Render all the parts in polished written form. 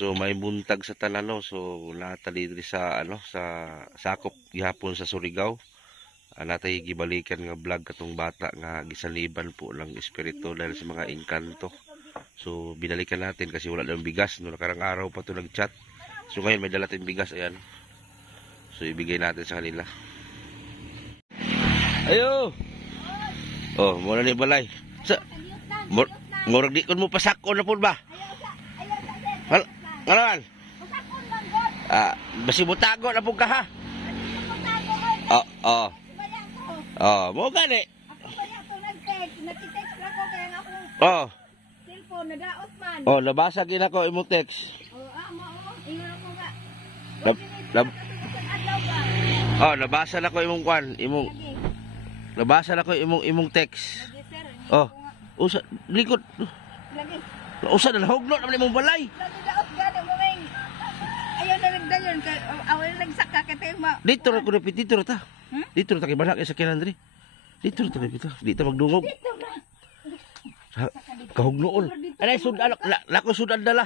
So may buntag sa tanan no. So natali diri sa sa sakop gihapon sa Surigao. Natay gibalikan nga vlog katong bata nga gisaliban po lang espiritu dahil sa mga engkanto. So binalikan natin kasi wala lang bigas no, nakarang araw pa to nag-chat. So ngayon may dala tayong bigas, ayan. So ibigay natin sa kanila. Ayo. Oh, muna ni balay. Sa murag di kun mo pasakon na pud ba? Ngalawan. Basi butago na pud ka ha. Mo gani. Oh. Cellphone nadaot man. Oh, nabasa gid ako imong text. Ingon ako nga. Oh, nabasa na ko imong kwan, nabasa na ko imong text. Oh, usa likod. Lagi. Usa na hugno naman imong balay. Lagi daot gani mo may. Ayaw na nagdayon kay awal nagsaka kay tema. Dito ra ko repit dito ra ta. Dito ra ta kay balak sa kinandri. Dito ra ta repit. Dito magdungog. Dito na. Kahugnoon. Anay sudan lako sudan dala.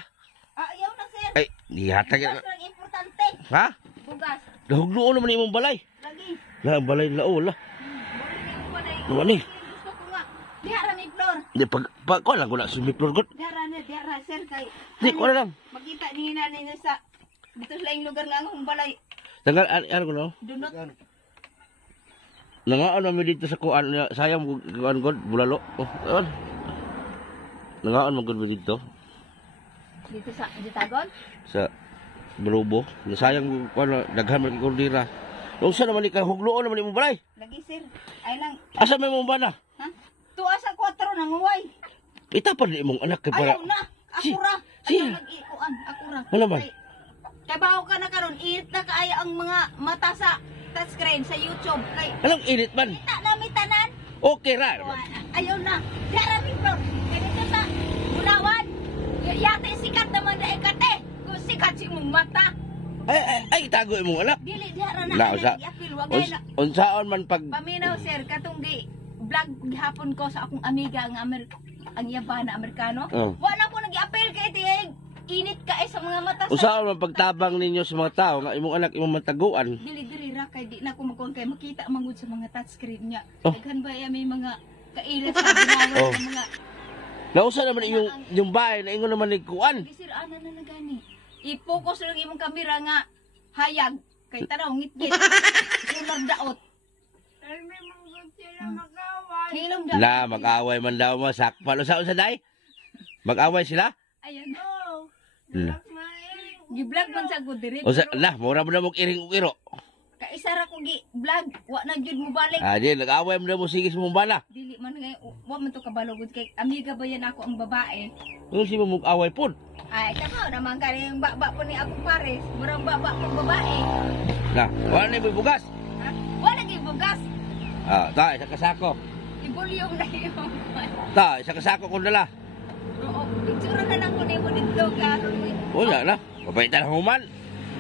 Ayaw na sir. Ay, dihatag Bugas lang importante. ha? Bugas. Kahugnoon naman imong balay. Lagi. La balay lao la. Gusto Ano ni? ko nga. Diara ni Flor. Di pag ko lang ko na sumiplor god. Diara sir kay. Di ko na lang. Makita ni nani sa dito sa laing lugar nga akong balay. Tanggal ano ko no? Dunot. Nangaan namin dito sa kuan, sayang kuan god bulalo. Oh, ayun. Nangaan man god dito Dito sa Ditagon? sa Balubo. Sayang kuan daghan man kordira. Unsa naman ka hugloon naman imong balay? Lagi sir. Ay lang. Asa may imong bana? Ha? Tuwa sa 4 nanguway. Itapan ni imong anak kay para. Ayaw na. Ako ra. Siya. Ayaw nag-ikuan. Ako ra. Ano man? Kay baho ka na karon, init na kaayo ang mga mata sa touchscreen sa YouTube. Kay Anong init man? kita namin tanan. Okay ra. Ayaw na. Diara mi bro. Kay dito sa Bunawan. Yate sikat naman na ikate. Kung sikat si mong mata. Ay itago imong anak. Dili diara na. Na usa. Unsaon man pag Paminaw sir katong di vlog gihapon ko sa akong amiga nga ang yaba na Amerikano. Wala ko nag-appeal kay tiyeg. Init ka sa mga mata. unsaon man pagtabang ninyo sa mga tao nga imong anak imong mataguan. Dili ra kay di na ko magkuhan kay makita mangud sa mga touchscreen niya. Oh. Daghan ba may mga kaila sa binawan ng mga Nausa naman yung bahay na ingon naman ni kuan. gisir ana na gani. I-focus lang imong kamera nga hayag kay tanaw ngit-ngit. Sulag daot. Hilom daw. La, mag-away man daw mo. Sakpan. Sa day? Mag-away sila? Ayan. La. Gi-vlog man sa ko diri. La, mura mo na mong iring-iro. Kaisa ra ko gi-vlog. Wa na gyud mo balik. Di, nag-away mo na mo sige sa mong bala. Dili man ngay wa man to kabalogod kay amiga ba yan ako ang babae. Kung si mo mag-away po. Ay kamo naman kani ang baba po ni akong pares. Murang baba po babae. Na, wala na yung bugas. Ha? Wala gyud bugas. Ta, isa kasako. Ibulyong na yung. Ta, isa kasako kung dala. Oo, picture na lang ko nimo dito karon. Wala na. Papaitan ang human.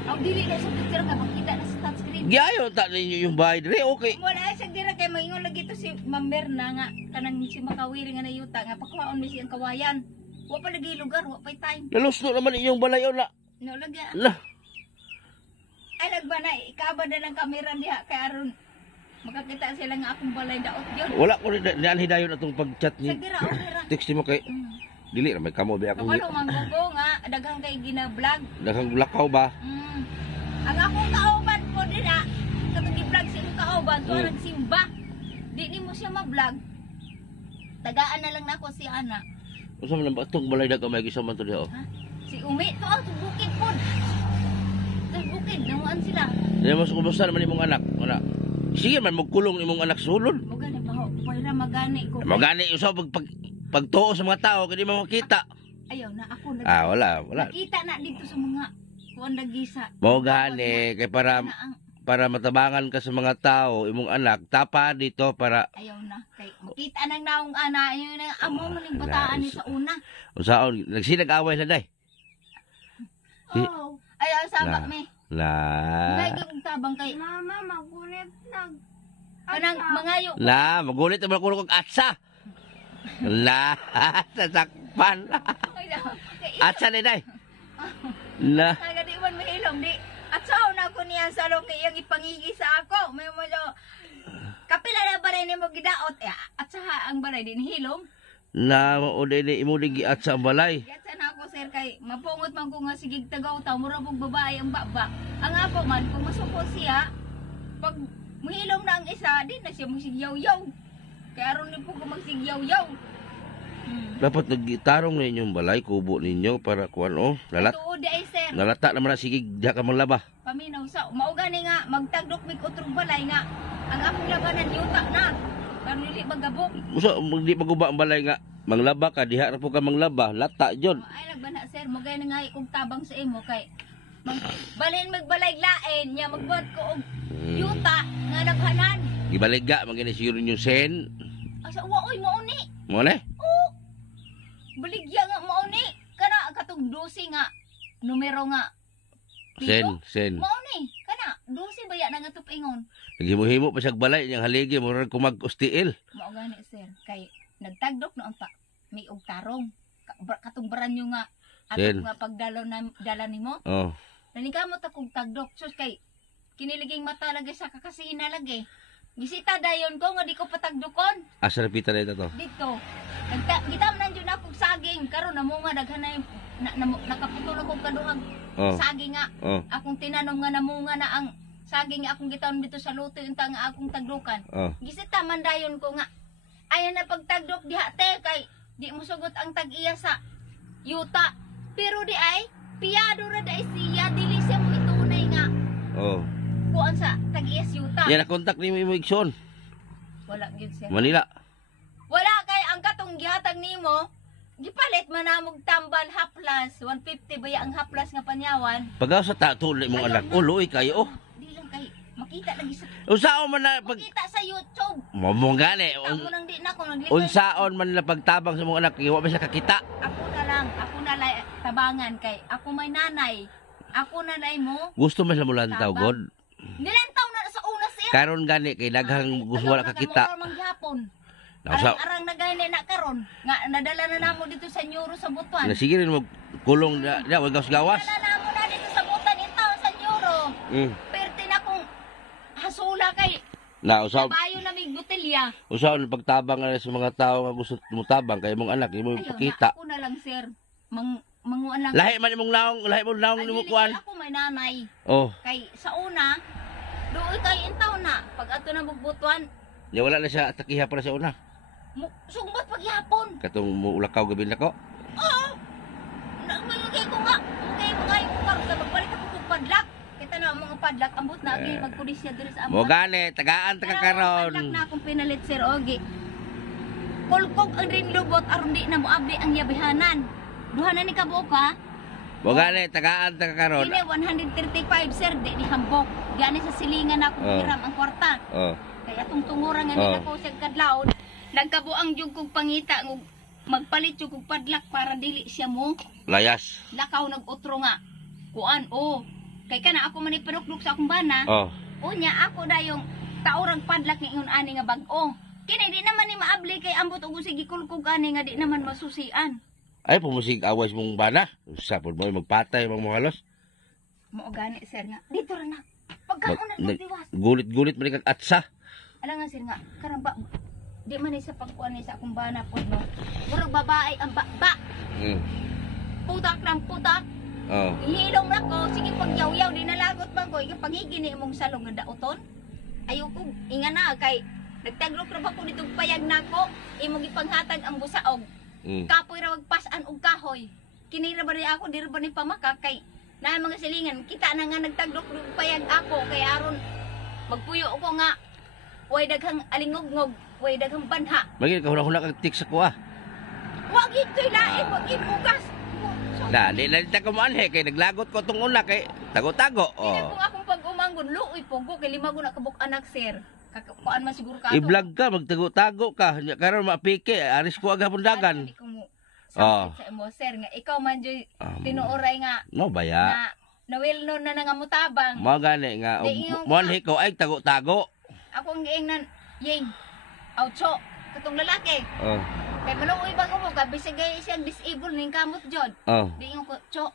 Ang dili na sa picture ka makita na sa touchscreen. Giayo, ta ninyo yung bahay dire, okay. Wala sa dira kay maingon lagi to si Ma'am Berna nga kanang si Makawiri nga nayuta nga pakwaon mi siyang kawayan. Wa pa lagi lugar, wa pa time. Nalusno naman inyong balay na. No lagi. La, Ay nagba na ikaba na lang kamera diha kay aron makakita sila nga akong balay daot yun. wala ko rin hidayon atong pag-chat Sa ni. dira o dira. Text mo kay dili ra may kamo ba ako. Kabalo manggugo nga daghang kay gina-vlog. Daghang lakaw ba? Ang akong kauban po dira katong gi-vlog sa imong kauban to nagsimba. Di nimo siya ma-vlog. Tagaan na lang nako si ana. Unsa man ba tong balay daw may gisaman to diha? Ha? Si Umi to ang bukid po. Sa bukid namuan sila. Dili mo kumusta naman imong anak? Wala. Sige man magkulong imong anak sulod. Mo gani baho, pwera magani ko. Magani usaw pagtuo sa mga tao kay di mo makita. Ayaw na ako Wala. nakita na dito sa mga kuan dagisa. Mo gani kay para matabangan ka sa mga tao imong anak tapa dito para Ayaw na kay makita nang naong ana yun na amo man ning bataan ni sa una. unsaon nagsinag-away sa day. Oh, ayaw sabak me. La. Ngay kang tabang kay mama magunit nag kanang mangayo. La, magulit naman ako kong atsa. La, sasakpan. Atsa ni day. La. Kaya di man mahilom di. At saan na ako niya sa long iyang ipangigi sa ako. May mo kapila na balay ni mo gidaot. At sa ang balay din hilom. Na mauday ni imo at sa balay. Yatsa na ako sir kay mapungot man ko nga sigig tagaw taw mura pong babae ang baba. Ang ako man kung masuko siya pag mahilom na ang isa di na siya magsigyaw-yaw. Kaya aron ni po ko magsigyaw-yaw. Dapat nagtarong na inyong balay, kubo ninyo para kuan o. Tuod ay sir. Nalata naman na sige diha ka manglaba. Paminaw sa maugani nga magtagdok mig utrong balay nga ang akong labanan yuta na. Pero dili magabok. Usa di maguba ang balay nga manglaba ka diha ra po ka manglaba, lata jud. Ay nagbana sir, magay na nga kung tabang sa imo kay balhin magbalay lain nya magbuhat ko og yuta nga naghanan. Gibaligya magini siguro yung sen. Asa wa oy mao ni. Mo ne? Oo. Baligya nga mao ni. Kana katong 12 nga numero nga. Sen. Mao ni. Kana 12 baya na nga tupingon. Naghimo-himo pa siya balay niyang haligi mo rin kumag-ustiil. Mao gani sir kay nagtagdok noon pa may og tarong katong baranyo nga Sen. ato nga pagdalo na dala nimo. Oh. Nanikamot akong tagdok sus kay kiniliging mata lagi sa kakasina lagi. Gisita dayon ko nga di ko patagdukon. Asa repita na ito to? Dito. Gitam nan jud akong saging karon namo nga daghan na nakaputol akong kaduhang Oh. saging nga. Oh. Akong tinanom nga namunga na ang saging nga akong gitaon dito sa luto unta nga akong tagdukan. Oh. Gisita man dayon ko nga ayan na pagtagdok diha te kay di mo sugot ang tag-iya sa yuta. Pero di ay piyado ra dai siya dili siya mo itunay nga. Oh. Kuan sa tag-iya sa yuta. Yan na kontak ni mo Igsoon. Wala gyud siya. Manila. Wala kay ang katong gihatag nimo gipalit man namog tambal haplas 150 baya ang haplas nga panyawan. Pagaw sa tuloy mong anak. Uloy kayo oh. Di lang kay makita lagi sa Unsaon man na pag makita sa YouTube. momong gani. Ako nang di na ako naglipay. Unsaon man na pagtabang sa mong anak, iwa ba siya kakita? Ako na lang tabangan kay ako may nanay. Ako na lay mo. Gusto man sa mulantaw Tabang. god. Nilantaw na sa una sir. Karon gani kay daghang gusto wala kakita. Nausa Arang nagayna na karon nga nadala na namo dito sa Nyuro sa Butuan. na sige rin mo kulong na wag gawas. Nadala namo na dito sa Butuan in town sa Nyuro. Perte na kong hasula kay Na usaw bayo na mig botelya. usaw pagtabang na sa mga tao nga gusto mo tabang kay mong anak imo Ayun, pakita. ako na lang sir. Manguan lang. Lahi man imong naong, lahi mo naong Ay, nimo dili, kuan. ako may nanay. Oh, Kay sa una, doon kay in town na. Pag ato na magbutuan, ya wala na siya takiha para sa una. sumbat paghapon. Katong mulakaw gabi nako. Oo. Nagmagay ko nga. Magay ko nga yung karoon ka. Magbalik ako kung padlak. Kita na ang mga padlak. Ambot na agi. Magpulis niya dito sa Mo ambot. gani tagaan ta Padlak karon. na akong pinalit sir Ogi. Kulkog ang rin lubot. Aron di na mo abdi ang yabihanan. Duhanan ni kabuok ha. Mo gani tagaan ta karon. Kini 135 sir. Di ni hambok. Gani sa silingan na akong hiram ang kwarta. Oh. Kaya itong tunguran nga nila ko sa kadlaw. Nagkabuang jug kog pangita ng magpalit jug kog padlak para dili siya mo Layas. lakaw nag-utro nga. Kuan kay kana ako man ipanuklok sa akong bana. Oh. Unya ako dayong taurang padlak ni ingon ani nga bag-o. Kini di naman ni maabli kay ambot og sige kulkog ani nga di naman masusian. Ay pumusig awas mong bana. Sa pud mo magpatay mga halos. Mao gani sir nga. Dito ra na. Pagkaon na diwas. Gulit-gulit man kag atsa. Alam nga sir nga karang ba di man ni sa pagkuan ni sa akong bana pod no. Murag babae ang ba. Putak lang putak. Oh. Hilong na ko, sige pagyaw-yaw, di nalagot ba ko, ikang pangigini mong salong nga daoton. Ayoko, inga na, kay nagtagrok ra ba ko dito payag na ko, imong ipanghatag ang busaog. Kapoy ra wagpasan og kahoy. Kinira ba ni ako, di ra ba ni pamaka, kay na mga silingan, kita na nga nagtagrok payag ako, kay aron magpuyo ko nga, way daghang alingog-ngog, way daghang banha. Bagay ka hula-hula kag tik sa kuha. Wag ito'y lain, wag inugas. Dali na dita ko manhe kay naglagot ko tong una kay tago-tago. Hindi Oh. po akong pag-umanggon, luoy po ko, kay lima ko nakabuk anak, sir. Kuan man siguro ka. I-vlog ka, magtago-tago ka. Nya karon mapike, aris ko aga pundagan. Hindi ko mo Oh. sa imo, sir, nga ikaw man joy tinuoray nga No baya. na nawil na nga mutabang. Mo gani nga Di, yung- manhe ko ay tago-tago. Ako ang giingnan, ying, aucho, katong lalaki. Oh. Kay maluoy ba ko mo, bisig gay siyang disable ning kamot jod. Oh. Di yung ko, cho,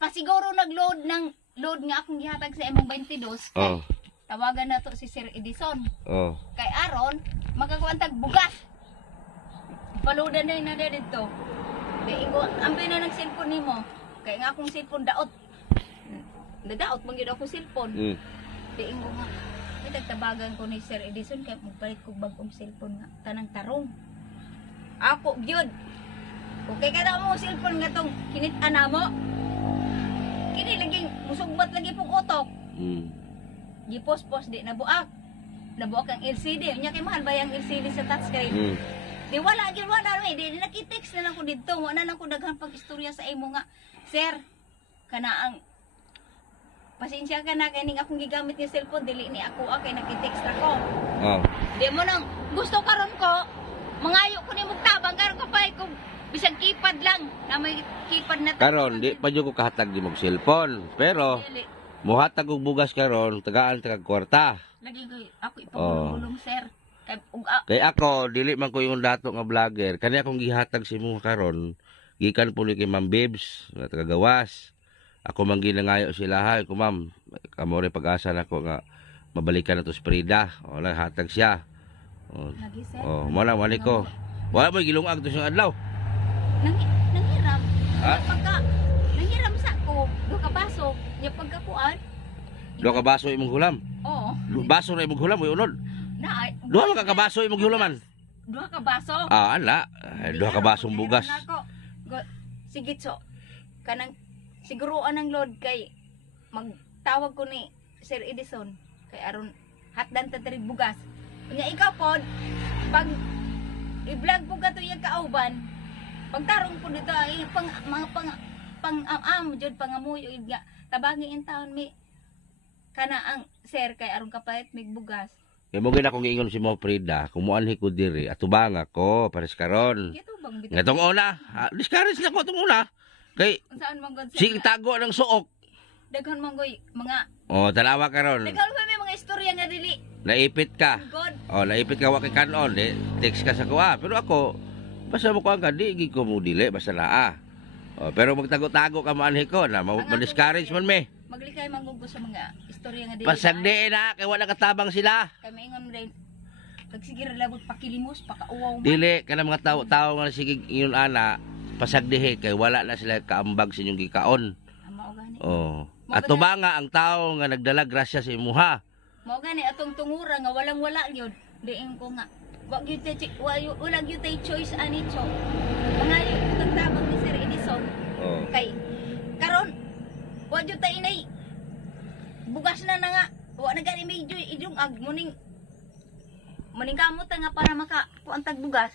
pasiguro nag-load ng load nga akong gihatag sa imong 22. Oh. Tawagan na to si Sir Edison. Oh. Kay Aron, magkakuantag bugas. Paludan na na dito. Kay ingo, ambi na ng cellphone nimo. Kay nga akong cellphone daot. Nadaot man gyud ako cellphone. Kay ingo nga, itagtabagan ko ni Sir Edison kay magpalit ko bagong cellphone nga tanang tarong. Ako gyud. Okay kada mo cellphone nga tong kinit-ana mo. Kini laging musugbat lagi pong utok. Gipos-pos di nabuak. Nabuak ang LCD. Nya kay mahal ba yung LCD sa touchscreen? Di wala gyud wala mi di nakitext na lang ko didto. Wala na lang ko daghang pag-istorya sa imo nga. Sir, kana ang pasensya ka na kay ning akong gigamit nga cellphone dili ni ako kay nakitext ako. Oh. Di mo nang gusto karon ko mangayo ko ni mugtabang karon ko pa ko bisag keypad lang na may keypad na Karon di pa jud ko kahatag di mong cellphone, pero Dili. muhatag og bugas karon tagaan tagag kwarta. Lagi ko ako ipagulong sir. Kay ako dili man ko yung dato nga vlogger, kani akong gihatag si mo karon gikan po ni kay Ma'am Bibs nga tagagawas. Ako man ginangayo sila ha, ko ma'am, kamo rin pag-asa nako nga mabalikan na to si Frida. Wala hatag siya. Lagi sir. Mo lang wali ko. Wala mo gilungag to siyang adlaw. Nanghiram. Ha? Pagka nanghiram sa ko, do ka baso, nya pagkakuan. Duha ka baso imong hulam. Oo. Baso na imong hulam mo unod. Na Duha man ka baso imong hulaman. Duha ka baso. Ala, duha ka basong bugas. Sige so. Kanang siguruan ng load kay magtawag ko ni Sir Edison kay aron hatdan ta diri bugas. Unya ikaw pod pag i-vlog po ka to yung kauban, pagtarong po dito, mga jud pangamuyo, nga, tabangi in town, may, kana ang sir, kay aron kapalit, may bugas. Kaya mo gina kong iingon si Mo Frida, kumuanhi ko diri, atubang ako, pares karon. Ito bang bitaw? Nga tong una, discourage na ko tong una. Kay, Saan man god sige tago ng suok. Daghan man goy, mga, Tanawa karon. daghan man may mga istorya nga dili. Naipit ka. God, Naipit ka wa kay kanon, text ka sa kuha. Pero ako, basta mo ko ang di gi ko mo dili basta naa. Pero magtago-tago ka manhi ko na ma-discourage man me. maglikay man gud ko sa mga istorya nga dili. Pasagdi na kay wala katabang sila. Kami ingon rin, pagsigir labot pakilimos, pakauwaw man. Dili ka na mga tao nga sige ingon ana, pasagdihe kay wala na sila kaambag sa inyong gikaon. Mao gani. At tubanga ang tao nga nagdala grasya sa imuha. Mao gani atong tungura nga walang-wala gyud. Diin ko nga wag gyud wala gyud tay choice ani cho. Mangayo tagtabang ni Sir Edison. Kay karon wa gyud tay inay bugas na nga wa na gani medyo idung ag muning kamot nga para maka kuantag bugas.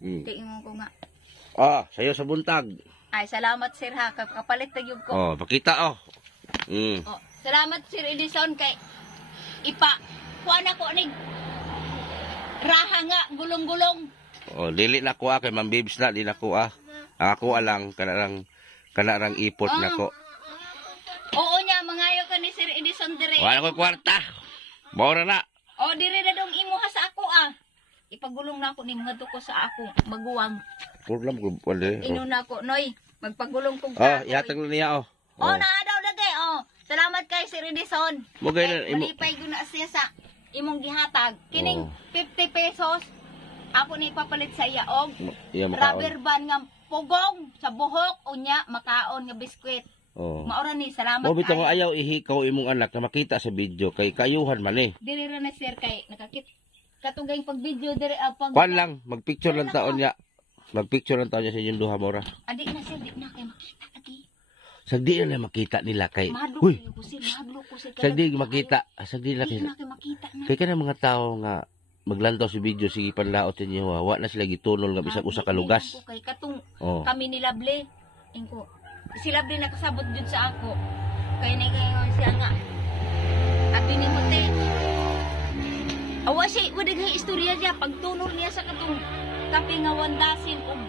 Diin ko nga. Sayo sa buntag. Ay salamat sir ha kapalit ta gyud ko. Pakita Salamat Sir Edison kay kuha na ko nig raha nga gulong-gulong. Dili na ko kay Ma'am Bibs na, di na ko Ako lang kanarang ipot na ko. Oo nya mangayo ka ni Sir Edison dire. Wala ko kwarta. Maura na. Dire na dong imo ha sa ako Ipagulong na ako ni mga ko sa ako maguwang. Problem ko pwede. Inuna ko noy magpagulong kog sa. Ihatag na niya naa daw dagay Salamat kay Sir Edison. Mugay na malipay ko na siya sa imong gihatag. Kining 50 pesos ako ni papalit sa iya og rubber band nga pugong sa buhok unya makaon nga biskwit. Maura ni salamat. Bitaw nga ayaw ihikaw imong anak na makita sa video kay kayuhan man Diri ra na sir kay nakakit katugay pag video diri pag Kwan lang magpicture lang taon niya. Magpicture lang taon niya sa inyong duha mora. Adi na sir di na kay makita lagi. Sagdi na makita nila kay. Mahadlok ko sir. Sagdi makita. Sagdi na kay makita na. Kay kana mga tao nga maglantaw sa video sige panlaot ninyo wa na sila gitunol nga bisag usa ka lugas. Kay katong kami ni Lable. Ingko. Si Lable nakasabot jud sa ako. Kay na kay siya nga. Abi ni mote. Awa siya wala nga istorya niya pagtunol niya sa katong kape nga wandasin og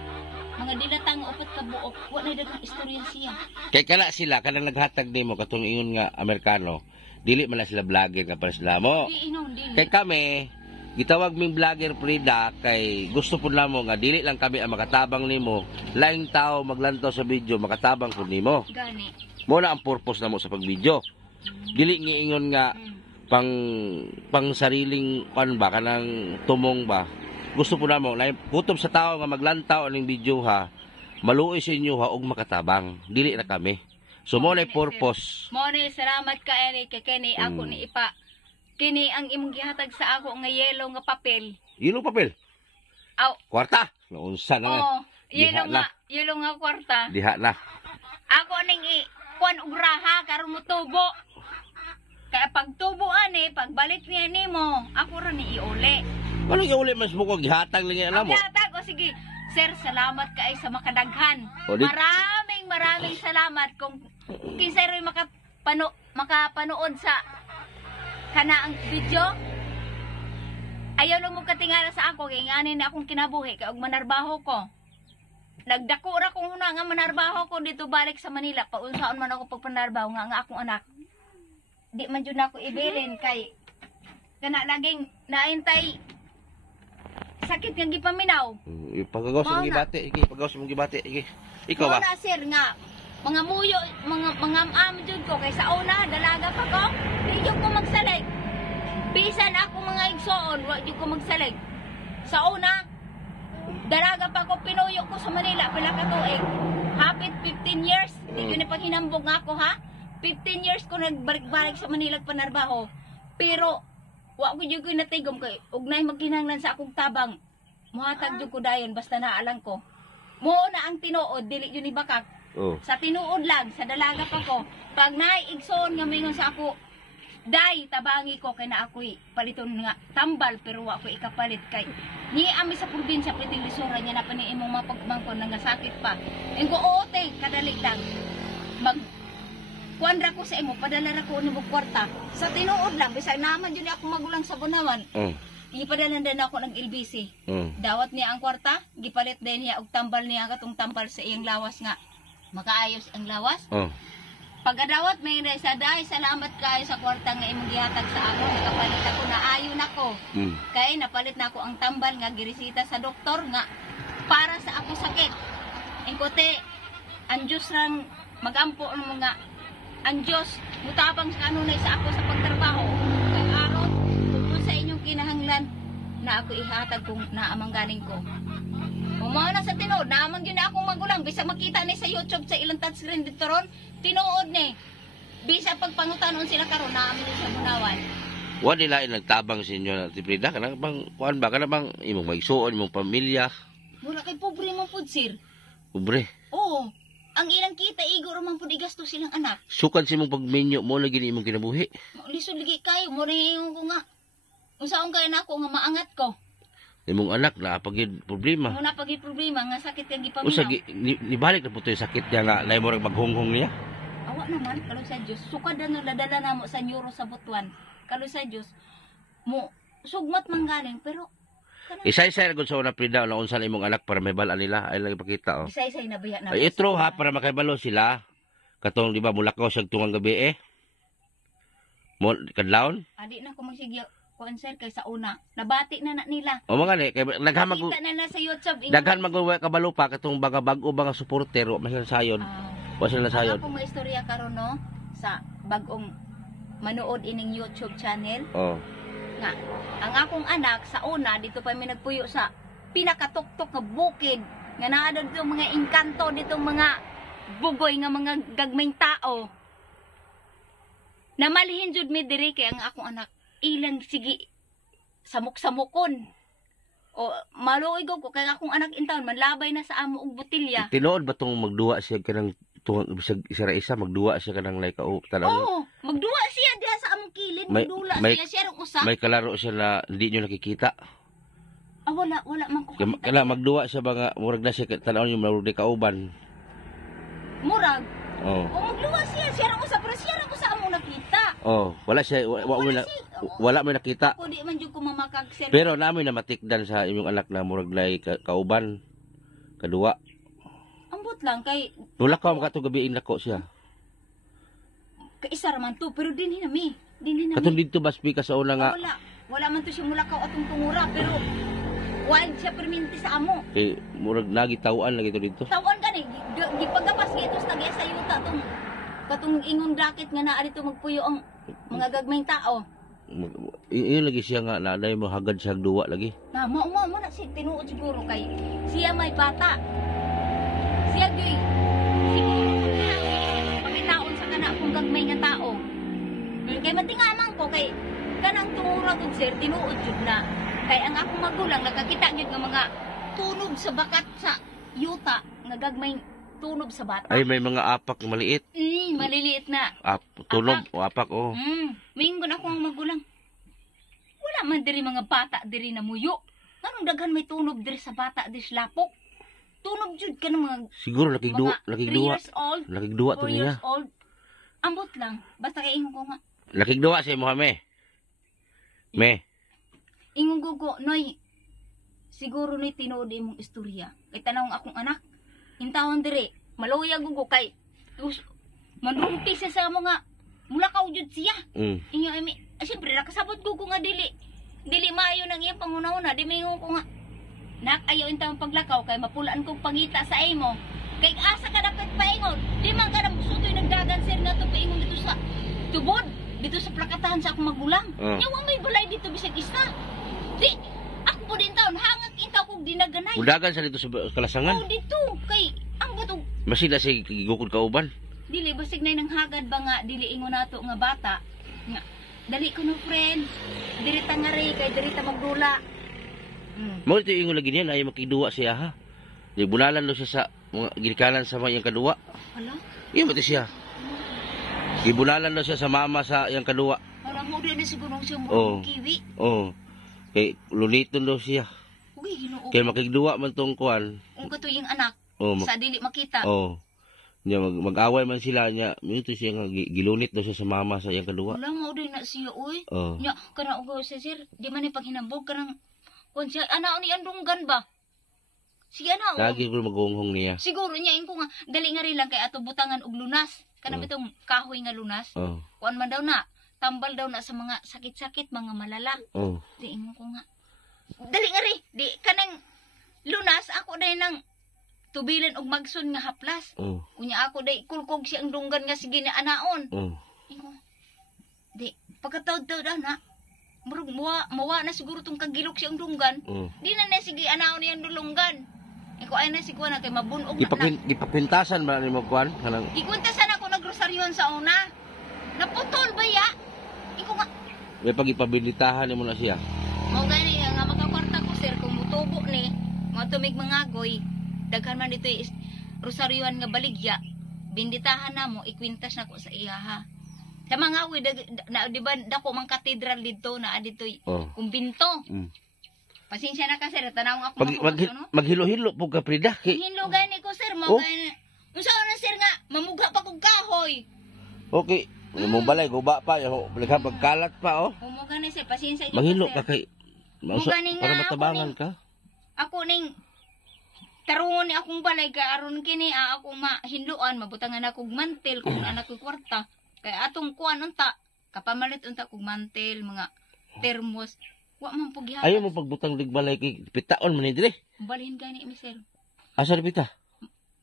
mga dilatang upat ka buok, wala na dagang istorya siya. Kay kana sila kanang naghatag nimo katong ingon nga Amerikano, dili man na sila vlogger nga para sila mo. Dili. Kay kami gitawag ming vlogger Frida kay gusto po namo nga dili lang kami ang makatabang nimo, laing tao maglantaw sa video makatabang pud nimo. Gani. Mo na ang purpose namo sa pagvideo. Dili ngiingon nga pang sariling kan ba kanang tumong ba. Gusto po namo laing kutob sa tao nga maglantaw aning video ha. Maluoy sa inyo ha og makatabang. Dili na kami. So mo na purpose. Mo ni salamat ka Eric kay kini ako ni ipa. Kini ang imong gihatag sa ako nga yellow nga papel. Yellow papel. Aw. Kwarta. Naunsa na nga. Oh, yellow nga kwarta. Diha na. Ako ning kuan og raha karon mo tubo. Kaya pag tubo ani, pagbalik niya nimo, ako ra ni iuli. Ano yung uli mas mo ko gihatag lang yan mo? Gihatag o sige. Sir, salamat kaay sa makadaghan. Maraming salamat kung kinsa ray makapanood sa kana ang video. Ayaw lang mo katingala sa ako kay nganin na akong kinabuhi kay og manarbaho ko. Nagdako ra kung una nga manarbaho ko dito balik sa Manila. Paunsaon man ako pagpanarbaho nga akong anak. Di man jud nako ibilin kay kana laging naintay sakit nga gipaminaw. Ipagagaw sa mong gibati, iki pagagaw sa mong gibati, iki. Ikaw ba? Muna sir nga mga muyo, mga jud ko kay sa una dalaga pa ko, di jud ko magsalig. Bisan ako mga igsoon, wa jud ko magsalig. Sa una dalaga pa ko pinuyo ko sa Manila pila ka tuig. Hapit 15 years, di yun na paghinambog nga ako ha. 15 years ko nagbalik-balik sa Manila panarbaho. Pero wa ko jud ko natigom kay ugnay magkinahanglan sa akong tabang. Muhatag jud ko dayon basta naalang ko. Mo na ang tinuod dili jud ni bakak. Sa tinuod lang sa dalaga pa ko. Pag naiigsoon nga mingon sa ako, day tabangi ko kay na ako'y paliton nga tambal pero wa ko ikapalit kay ni ami sa probinsya piting lisura niya na pani imong mapagmangkon nga sakit pa. Engko oote kadali lang. Kuandra ko sa imo, padala ra ko nimo kwarta. Sa tinuod lang, bisag naman yun ako magulang sa bunawan. Ipadalan din ako ng LBC. Dawat niya ang kwarta, gipalit din niya og tambal niya katong tambal sa iyang lawas nga. Makaayos ang lawas. Pagkadawat may sa dai salamat kayo sa kwarta nga imong gihatag sa ako, nakapalit ako na ayo nako. Kay napalit na ako ang tambal nga giresita sa doktor nga para sa ako sakit. Engkote ang Diyos rang magampo ng mga ang Diyos, mutabang sa kanunay sa ako sa pagtrabaho. Kay aron, kung sa inyong kinahanglan, na ako ihatag kung naamangganing ko. Umaw na sa tinood, naamang yun na akong magulang. Bisa makita ni sa YouTube sa ilang touchscreen dito ron, tinood ni. Bisa pagpangutanon sila karon naamang din sa Bunawan. Wa nila nagtabang sa inyo na Frida, kanang bang kuan ba kana bang imong maigsuon imong pamilya? Mura kay pobre man pud sir. Pobre. Oo. Ang ilang kita, igo ramang pud igasto silang anak. Sukan si mong pagmenyo mo lagi ni imong kinabuhi. Lisod lagi kayo, mo rin ko nga. Unsaon kaya na ako nga maangat ko. Imong anak na pagid problema. Muna pagid problema nga sakit kay gipaminaw. Usa nibalik na puto yung sakit niya nga lay mo maghunghong niya. Awa naman kalo sa Dios. Sukad na dadala namo sa neuro sa Butuan. Kalo sa Dios mo sugmat man galing pero isa-isa gud sa una Frida na unsa imong anak para may bala nila ay lang ipakita oh. Isa-isa na biya na. Ay itro ha para makahibalo sila. Katong di ba mulakaw sa tungang gabi Mo kadlawon? Adi na ko magsigya konser kay sa una. Nabati na nila. O mga ni kay naghamag kita na sa YouTube. Daghan magwa kabalo pa katong bag-o ba nga supporter wa mahilan sayon. Wa sila sayon. Ako may istorya karon no sa bag-ong manood ining YouTube channel. Nga ang akong anak sa una dito pa may nagpuyo sa pinakatuktok nga bukid nga naa dito mga engkanto dito mga bugoy nga mga gagmayng tao. Namalhin jud mi diri kay ang akong anak ilang sige samok-samokon. O maluoy ko kay akong anak intaon manlabay na sa amo og botilya. Tinuod ba tong magduwa siya kanang bisag isa magduwa siya kanang like tanaw. Oo, magduwa siya diha sa among kilid, magdula siya siya rong usa. May kalaro siya na hindi niyo nakikita. Wala man ko nakita. Kala magduwa siya ba nga murag na siya tanaw niyo murag kauban. Murag. O magduwa siya rong usa pero siya rong usa among nakita. Wala siya wala mo nakita. Ako di man jud ko mamakag sir. Pero namoy na matikdan sa imong anak na murag lay kauban kaduwa. Ambot lang kay wala ka makato gabi nako siya. Kay isa ra man to pero dinhi na mi. Dinhi na. Katong dito ba speaker sa una nga. Wala. wala man to siya mulakaw atong tungura pero wild siya perminti sa amo. Kay murag nagitawaan lagi to dito. Tawan gani gipagapas gito sa nagya sa yuta tong katong ingon bracket nga naa dito magpuyo ang mga gagmayng tao. Iyon lagi siya nga naday mo hagad siya duwa lagi. Na mo na si tinuod siguro kay siya may bata. Siya gyoy pagitaon sa kana kung gagmay nga tao. Kay matingamang ko kay kanang tungura gud sir tinuod jud na. Kay ang akong magulang nakakita gyud nga mga tunog sa bakat sa yuta nga gagmay tunog sa bata. Ay may mga apak na maliit. Maliliit na. Tunog o apak oh. Mingon akong magulang. Wala man diri mga bata diri na muyo. Anong daghan may tunog diri sa bata dis lapok? Tunog jud ka ng mga siguro lakigduwa, 3 years old, lakigduwa 4 to years niya. old. Ambot lang. Basta kay ingon ko nga. Lakigduwa si Mohame. Me. Ingon ko ko, noy, siguro noy tinuod imong istorya. Kay tanawang akong anak, intawon dire, maluya ko kay, manrumpi siya sa mga, mulakaw jud siya. Inyo, siyempre, nakasabot ko nga dili maayo ng iyang pangunahuna, di mingon ko nga, nak, ayaw intawang paglakaw, kay mapulaan kong pangita sa imo. Kay asa ka dapat paingon, di man ka na sutoy nagdagan sir nga to paingon dito sa tubod, dito sa plakatahan sa akong magulang. Yawa may balay dito bisag isa. Di, ako po din taon, hangak intaw kong dinaganay. Mudagan sa dito sa kalasangan. Oo, dito. Kay, ang butog. Masila si gugod kauban. Dili, basig na nang hagad ba nga, dili ingo nato nga bata. Nga, dali ko no friend. Diri ta nga rin, kay diri ta magdula. Mo ito ingo lagi niya, na ayaw makiduwa siya ha. Di bunalan lo siya sa mga ginikanan sa mga iyang kaduwa. Hala? Iyo mati siya. Di bunalan lo siya sa mama sa iyang kaduwa. Parang mo din na siguro siya mo kiwi. Oo. Kay luliton daw siya. Uy, ginoo. Kaya makigduwa man tong kuan. Kung kato yung anak, Oh, sa dili makita. Oo. Niya mag-away man sila niya. Minto siya nga gilunit daw siya sa mama sa iyang kaduwa. Wala mo din na siya, uy. Oo. Nya, kana ugo sa sir, di man ni paghinambog kanang kun siya ana ni andunggan ba? Sige na. Lagi ko magunghong niya. Siguro niya ko nga dali nga rin lang kay ato butangan og lunas. Kana bitong kahoy nga lunas. Oo. Kuan man daw na, tambal daw na sa mga sakit-sakit, mga malala. Oo. Di ingon ko nga. Dali nga rin, di kanang lunas ako dai nang tubilan og magsun nga haplas. Oo. Kunya ako dai kulkog siyang dunggan nga sige na anaon. Oo. Ingon. Di pagkataod-taod na. Murag mawa na siguro tong kagilok siyang dunggan. Di na sige anaon niyang dulunggan. Iko ay na siguro na kay mabunog na. Ipapintasan ba ni mo kuan? Kanang Ikuntasan ako nagrosaryon sa una. Naputol ba ya? Iko nga. may pagipabilitahan mo na siya. Mao gani nga makakwarta ko sir kung mutubo ni mga tumig mga goy. Daghan man dito rosaryon nga baligya. Binditahan na mo ikwintas na ko sa iya ha. Sa mga wi di ba dako mang katedral dito na dito kumbinto. Pasensya na ka sir, tanawang ako maghilo-hilo po ka Prida. Hinlo gani ko sir, mo gani. Unsa na sir nga mamugha pa kog kahoy. Okay, mo balay guba pa, balikan pagkalat pa oh. Mo gani sir, pasensya jud Maghilo sir. ka kay para matabangan ka. Ako ning tarungon ni akong balay kay aron kini ako mahinluan, mabutangan akong mantel kung anak ko kwarta. Kay atong kuan unta, kapamalit unta kog mantel, mga termos. Wa man po gihatag. Ayaw mo pagbutang digbalay kay pitaon man ni dire. Balhin gani mi sir. Asa di pita?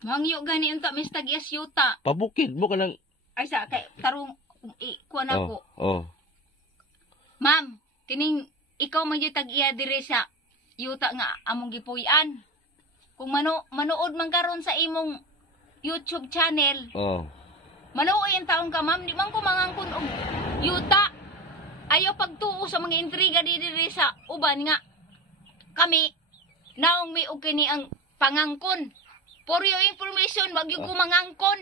Mangyo gani unta mista giasyuta. Pabukid mo ka nang Ay sa kay tarong kuan ako. Oh. Ma'am, kining ikaw man gyud tag-iya dire sa yuta nga among gipuy-an. Kung manood man karon sa imong YouTube channel. Manuoy ang taong ka, ma'am, di man ko mangangkon og yuta. Ayaw pagtuo sa mga intriga diri sa uban nga kami naong may og kini ang pangangkon. For your information, wag yung kumangangkon.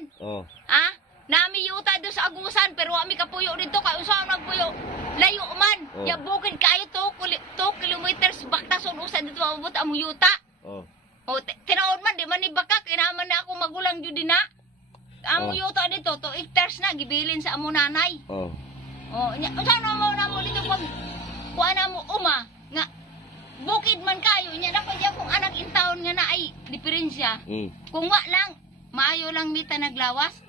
Ha? Nami yuta do sa agusan pero wa mi kapuyo dito kay usa nagpuyo. Layo man. Ya bukid kayo 2 kilometers baktason usa dito mabot amo yuta. O tinuod man di man ni baka kinaman na ako magulang jud na. Amo yuta dito 2 hectares na gibilin sa amo nanay. Unsa na mo dito pag kuana mo nga bukid man kayo nya dapat ya kung anak intawon nga na ay diferensya. Kung wa lang maayo lang mita naglawas.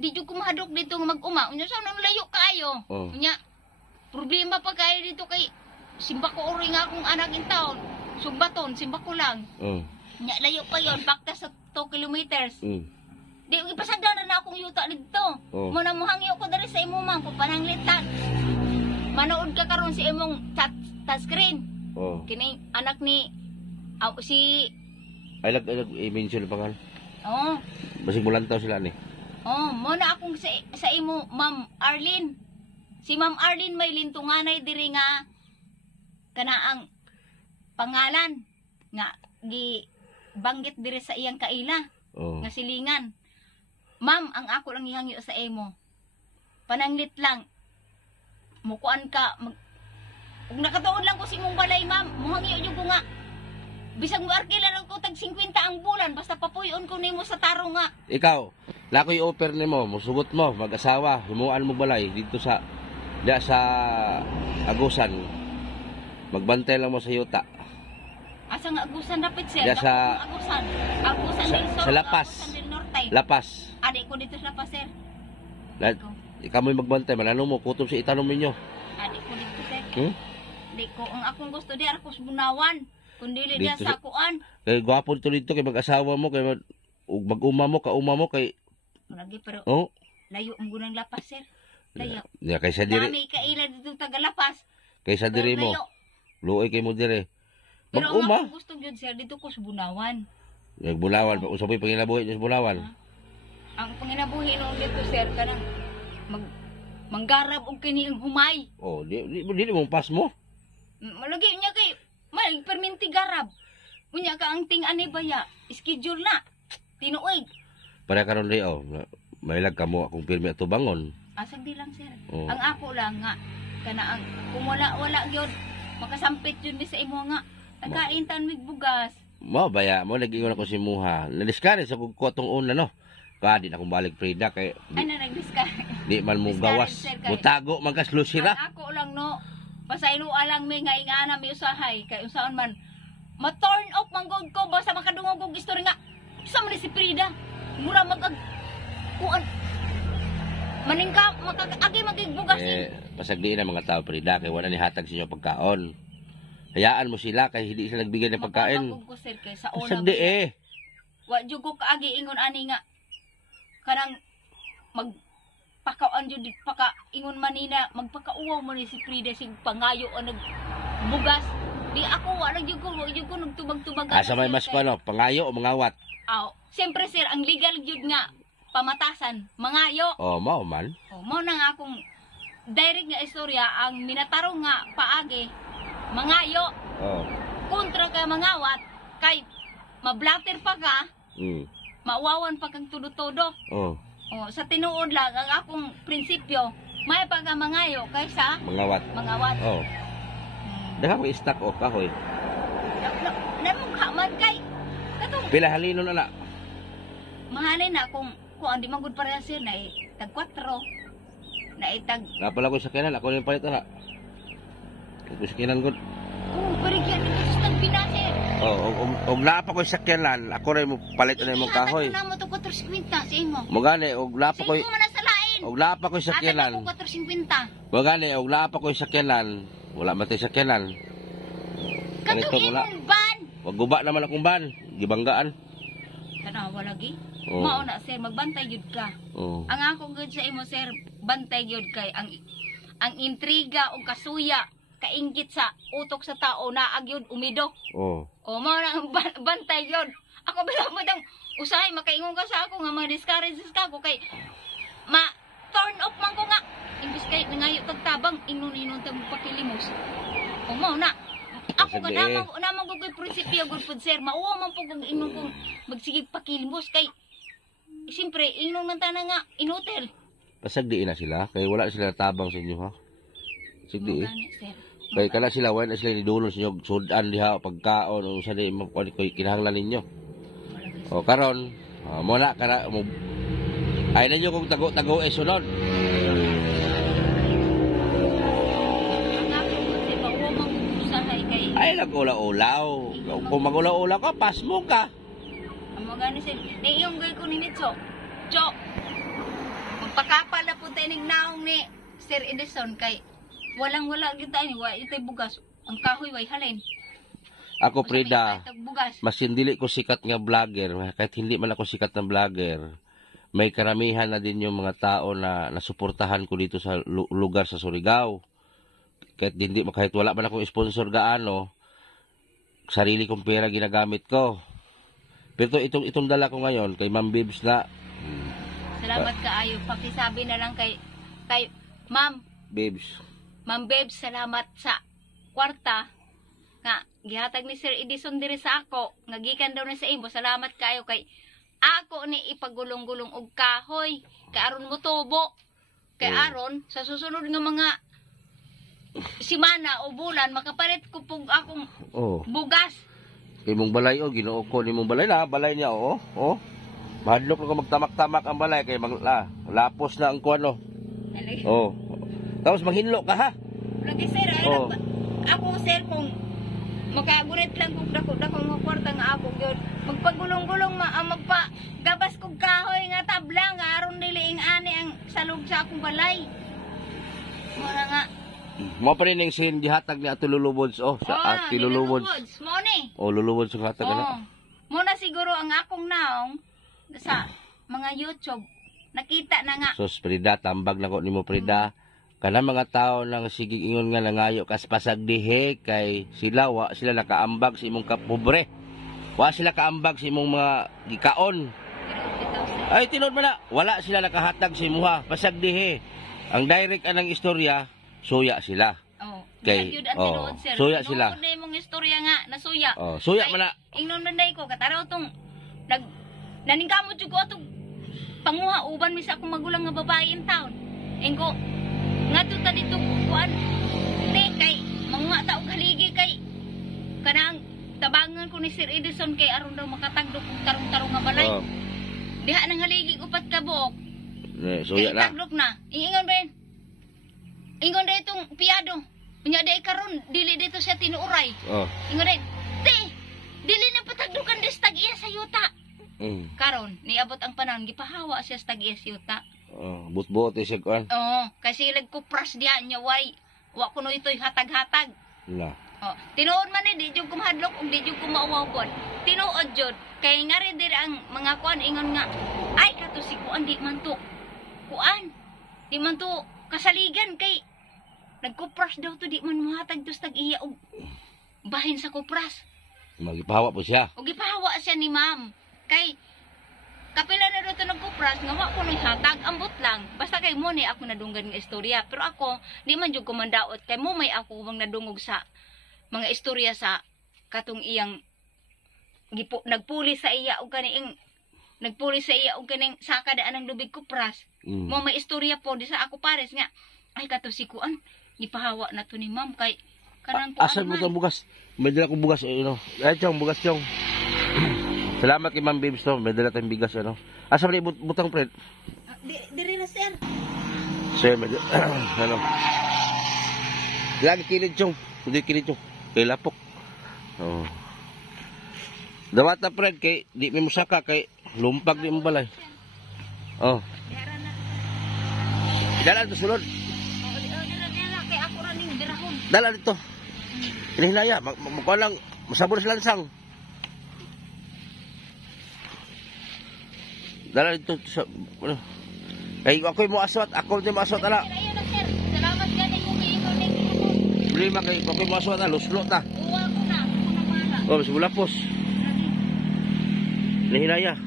Di jud ko mahadok dito mag-uma. Unya sa nang layo kayo. Unya problema pa kayo dito kay simba ko uri nga akong anak in taon. Sumbaton, simba ko lang. Nya layo pa yon, bakta sa 2 kilometers. Di ipasagdan na akong yuta dito. Muna mo hangyo ko diri sa imo man pananglitan. Manood ka karon si imong touchscreen. Kini anak ni si ay i-mention pa nga. Basig mulantaw sila ni. Muna akong sa imo Ma'am Arlene. Si Ma'am Arlene may lintunganay diri nga kanaang pangalan nga gi banggit diri sa iyang kaila nga silingan. Ma'am, ang ako lang ihangyo sa imo. Pananglit lang. Mukuan ka ug nakatuon lang ko si imong balay, ma'am. Muhangyo jud ko nga. Bisag mo arkila lang ko tag 50 ang bulan basta papuyon ko nimo sa taro nga. Ikaw, lakoy offer nimo, musugot mo, mag-asawa, himuan mo balay dito sa Agusan. Magbantay lang mo sa yuta. Asa nga Agusan rapid sir? Sa Agusan del Sur, sa Lapas. Agusan del Norte. Lapas. Adik ko dito sa Lapas, sir. Ikaw mo'y magbantay, manano mo, kutob sa itanong ninyo. Adik ko dito, sir. Di ko, ang akong gusto di ako sa Bunawan. Kundi di sa kuan. Kay gwapo dito kay mag-asawa mo, kay mag-uma mo, kauma mo, kay... Lagi, pero layo ang gunang Lapas, sir. Layo. Kaysa diri... Dami kaila dito taga-Lapas. Kaysa diri mo. Luoy kay mo diri. Pero ang akong gusto yun, sir, dito ko sa Bunawan. Bunawan, usapay panginabuhi sa Bunawan. Ang panginabuhi nung dito, sir, kanang manggarab og kini ang humay. Di mo pas mo. Malagi niya kay perminti garab. Unya ka ang ting ani baya, schedule na. Tinuig. Para karon di may lag kamo akong pirmi ato bangon. Asang di lang, sir. Ang ako lang nga kana ang kung wala gyud makasampit yun sa imo nga. Nagkaintan mig bugas. Mo baya mo nag-ingon ako si Muha. Nadiskare sa kutong una no. Di na akong balik Frida kay nagdiskare. Di man mo gawas. Mutago man kas lusira. Ako lang no. Pasaylo alang may nga ingana mi usahay kay usaon man ma-turn off man gud ko basta makadungog og istorya nga. Sa man si Frida. Mura kuan maningka agi magigbugas. Pasagdiin ang mga tao Frida kay wala ni hatag sa inyo pagkaon. Hayaan mo sila kay hindi sila nagbigay ng pagkain. Mapapagod ko sir kay sa una. Pasagdi Wa jud ko kaagi ingon ani nga kanang magpakaon jud ingon manina magpakauwaw mo ni si Frida sig pangayo o nagbugas. Di ako wala jud ko nagtubag-tubag. Asa may mas ano, pangayo o mangawat? Siyempre sir, ang legal jud nga pamatasan, mangayo. Mao man. Mao nang akong direct nga istorya ang minatarong nga paagi mangayo. Kontra ka mangawat kay mablatter pa ka. Maawawan pa kang todo-todo. Sa tinuod lang ang akong prinsipyo, may pagkamangayo kaysa mangawat. Daha mo i-stack kahoy. Namukha man kay katong pila halino na. Mahalin na kung di magud pareha sir na tag 4 na itag. Napala ko sa kanan, ako yung palit na. Ko sa kanan gud. Parigyan ko sa tagbinasir. Og napa ko sakyanan, ako ray mo palit na imong kahoy. Sige, mo to 450 sa imo. Mo gani og napa ko. Sige mo na sa lain. Og napa ko sakyanan. Ata ko 450. Mo gani og napa ko sakyanan, wala man tay sakyanan. Katong imong ban. Wag guba naman akong ban, gibanggaan. Tanawa lagi. Mao na sir, magbantay gyud ka. Ang ako gud sa imo sir, bantay gyud kay ang intriga o kasuya kainggit sa utok sa tao na agyod umido. Mao na bantay gyud. Ako bilang mo dang usahay makaingon ka sa ako nga ma-discourage ka ko kay turn off man ko nga. Imbis kay nangayo tagtabang inon-inon tag pakilimos. Mao na. Ako ka naman ko kay prinsipyo good food sir. Mauwa man po kung inon kong magsigig pakilimos kay siyempre inon man tanan nga inutel. Pasagdiin na sila kay wala sila tabang sa inyo ha. Sigdi. Kay kana sila wala sila ni dulon sa inyo sudan diha pagkaon o sa di koy kinahanglan ninyo. Karon mo na kana ay na nyo kung tago-tago sunod. Ay nag-ulaw-ulaw. Kung mag-ulaw-ulaw ka, pas mo ka. Ang mga gani sir, iyong gay ko ni Mitso. Cho, magpakapal na po tayo naong ni Sir Edison kay Walang-wala gyud tayo wa itay bugas. Ang kahoy way halin. Ako, Prida, Bugas. mas hindi ko sikat nga vlogger, kahit hindi man ako sikat na vlogger, may karamihan na din yung mga tao na nasuportahan ko dito sa lugar sa Surigao. Kahit wala man akong sponsor gaano, sarili kong pera ginagamit ko. Pero itong dala ko ngayon, kay Ma'am Bibs na. Salamat kaayo. Pakisabi na lang kay Ma'am Bibs, salamat sa kwarta nga gihatag ni Sir Edison diri sa ako, nga gikan daw na sa imo. Salamat kaayo kay ako ni ipagulong-gulong og kahoy kay aron mo tubo. Kay aron sa susunod nga mga simana o bulan makapalit ko pug akong bugas. Kay mong balay Ginoo ko ni mong balay na, balay niya Mahadlok ko magtamak-tamak ang balay kay lapos na ang kuano. Tapos manghinlo ka ha. Lagi sir, ako sir kung makagunit lang kung dako mga kwarta nga ako gyud magpagulong-gulong magpagabas kog kahoy nga tabla nga aron dili ani ang salog sa akong balay. Mura nga mo pa rin yung sin gihatag ni Ato Lulubods sa Ate Lulubods. Mo ni. Lulubods yung hatag na. Mo na siguro ang akong naong sa mga YouTube nakita na nga. Sos Prida, tambag na ko nimo Prida. Kana mga tao nang sigig ingon nga nangayo kas pasagdihe kay sila nakaambag sa imong kapobre. Wa sila kaambag sa imong mga gikaon. Ay tinod man na, wala sila nakahatag sa imuha pasagdihe. Ang direct anang istorya, suya sila. Suya sila. Ano imong istorya nga nasuya. Suya man na. Ingnon nanday ko kataraw tong naningkamot jud ko atong panguha uban mi sa akong magulang nga babae in town. Engko ngadto ta dito kuan kay manguha ta og haligi kay kanang tabangan ko ni Sir Edison kay aron daw makatagdok og tarong-tarong nga balay. Diha nang haligi upat ka buok. Suya na. Tagdok na. Ingon da itong piyado. Unya day karon dili dito siya tinuuray. Ingon day, dili na patagdukan des tag-iya sa yuta. Karon niabot ang panahon gipahawa siya sa tag-iya sa yuta. Butbot siya kuan. Kasi pras diya nya wa kuno ito'y hatag-hatag. Tinuod man di jud kumahadlok ug di jud kumauwawon. Tinuod jud kay nga rin dir ang mga kuan ingon nga ay kato si kuan di man to kasaligan kay nagkupras daw to di man mohatag to tag-iya og bahin sa kupras. Magipahawa po siya. Og gipahawa siya ni ma'am kay kapila na doon ito nagkupras, nga wa ko nang hatag, ambot lang. Basta kay mo ni ako nadunggan ng istorya. Pero ako, di man dyan kumandaot. Kay mo may ako bang nadungog sa mga istorya sa katong iyang nagpuli sa iya o kaning saka daan ng lubig kupras. Mo may istorya po, di sa ako pares nga. Ay kato si kuan, ipahawa na to ni ma'am kay kanang kuan. Asan mo itong bugas? May dala kong bugas. Ay, chong, bugas chong. Salamat kay Ma'am Bibs to. May dala tayong bigas Asa ba butang friend? Diri na sir. Sir, lagi kilid chong. Hindi kilid chong. Kay lapok. Dawat na friend kay di may musaka kay lumpag di mo balay. Dala dito sulod. Dala kay ako ra ning dirahon. Dala dito. Kinihinaya, magkuha lang, masabor sa lansang. Dala dito sa kay ako mo aswat, ako din mo aswat ala. Salamat gani kung iingon ni. Problema kay ako mo aswat luslo ta. Uwa ko na, ako na mala. Sigulapos. Nahinaya.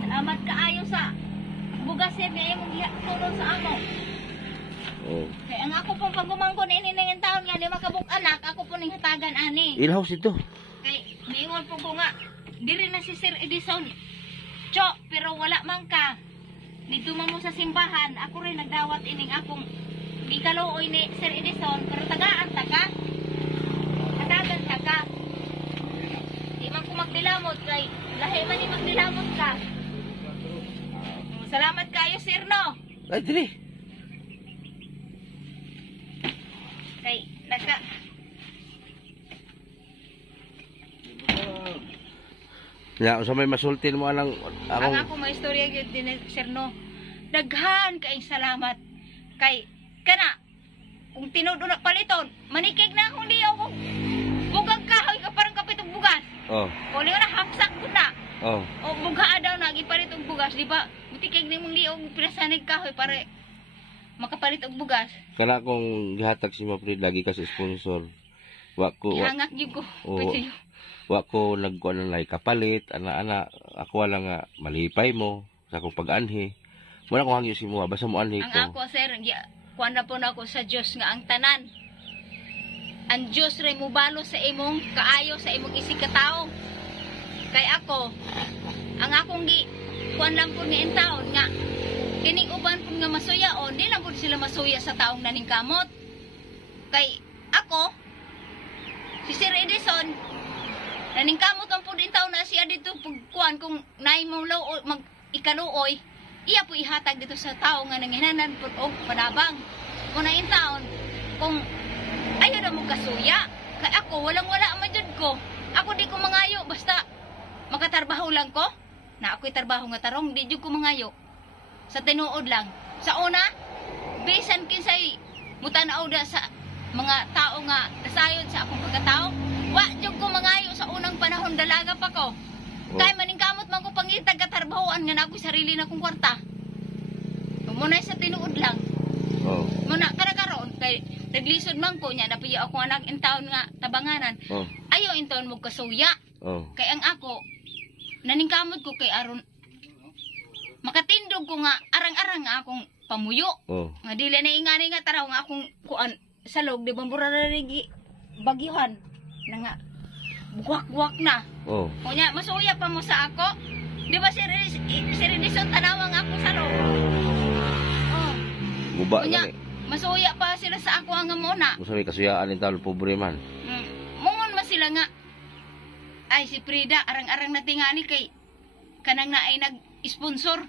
Salamat kaayo sa bugas sir nga imong tulong sa amo. Kay ang ako pong pagumangkon ini ning taon nga lima kabuk anak, ako po ning hatagan ani. In-house ito. Kay miingon po ko nga diri na si Sir Edison. Pero wala man ka. Dito man mo sa simbahan, ako rin nagdawat ining akong gikaluoy ni Sir Edison, pero tagaan ta ka. Hatagan ta ka. Di man ko magdilamot kay lahi man ni magdilamot ka. Salamat kayo sir no. Ay dili. Kay Ya, sa may masultin mo ang ako may istorya gyud din sir no. Daghan kay salamat Kay kana kung tinuod na paliton, manikig na akong liyaw kung bugang kahoy ka parang kapitong bugas. Oh. O liyaw na hapsak ko na. Oh. O bugha daw na gipalit og bugas, di ba? Butikig ni mong liyaw pinasanig kahoy para makapalit og bugas. Kana kung gihatag si Maprid lagi ka sa sponsor. Wa ko Ihangak gyud ko. Oo. Pwede yun. wa ko nagkuan ng kapalit ana ako wala nga malipay mo sa akong pag-anhi. Muna ko hangyo si mo basta mo anhi Ang ko. ako sir, kuan na po na ako sa Dios nga ang tanan. Ang Dios ray mubalo sa imong kaayo sa imong isig ka tawo. Kay ako, ang akong kuan lang po ni taon nga kining uban po nga masuya o di lang po sila masuya sa taong naningkamot. Kay ako, si Sir Edison, naningkamot ang po din taon na siya dito pagkuan kung naay mo law mag ikaluoy, iya po ihatag dito sa tao nga nanginanan po og padabang. Kung nain taon, kung ayaw na mo kasuya, kay ako walang-wala man jud ko. Ako di ko mangayo basta makatarbaho lang ko. Na ako'y tarbaho nga tarong, di jud ko mangayo. Sa tinuod lang. Sa una, bisan kinsay mutanaw da sa mga tao nga nasayod sa akong pagkatao, wa jud ko mangayo sa unang panahon dalaga pa ko. Kay maningkamot man ko pangitag katarbahoan nga na ako'y sarili na kong kwarta. Muna sa tinuod lang. Oh. Muna karakaroon kay naglisod man ko nya napiyo ako anak in taon nga tabanganan. Oh. Ayaw in taon mo kasuya. Oh. Kay ang ako naningkamot ko kay aron makatindog ko nga arang-arang nga akong pamuyo. Oh. Nga dili na ingani nga taraw nga akong kuan salog di bambura na rigi bagyuhan na nga buwak-buwak na. Oh. Kunya masuya pa mo sa ako. Di ba si Redison tanawang ako salog. Oh. Guba Kunya gani. masuya pa sila sa ako ang muna. Musa may kasuyaan ni tao pobre man. Mungon man sila nga ay si Frida arang-arang na tingani kay kanang na ay nag-sponsor.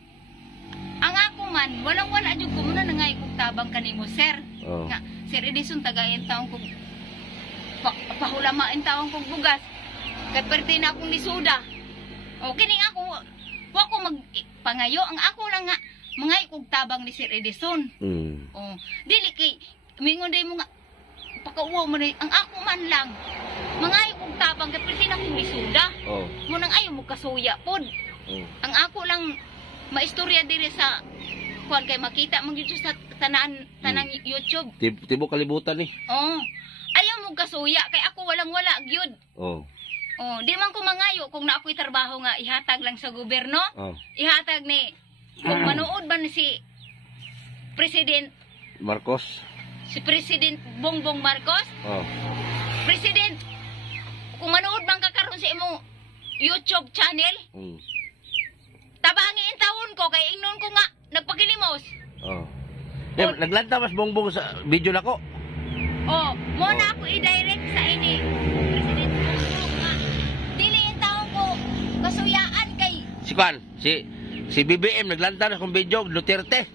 Ang ako man walang-wala jud ko muna nangay kog tabang kanimo sir. Oh. Nga Sir Edison tagayin taong kog pahulamain taong kog bugas. Kay perte na akong lisuda. O kini ako wa ko magpangayo ang ako lang nga mangay kog tabang ni Sir Edison. Oh, dili kay mingon day mo nga pakauwaw mo na ang ako man lang mangay kog tabang kay pwede na kong lisuda. Oh. Munang ayaw mo kasuya pod. Oh. Ang ako lang maistorya diri sa kuan kay makita mo gyud sa tanang YouTube. Tibo kalibutan ni. Oh. Ayaw mo kasuya kay ako walang-wala gyud. Oh. Oh, di man ko mangayo kung na ako'y trabaho nga ihatag lang sa gobyerno. Oh. Ihatag ni kung manood ba ni si President Marcos. si President Bongbong Marcos. Oh. President, kung manood man ka karon sa imong YouTube channel, tabangi in taon ko kay ingnon ko nga nagpakilimos. Oh. Naglanta mas bongbong sa video nako. Oh, mo na ako i-direct sa ini. President Bongbong nga dili in taon ko kasuyaan kay Si Kwan, si BBM naglanta na kung video Duterte.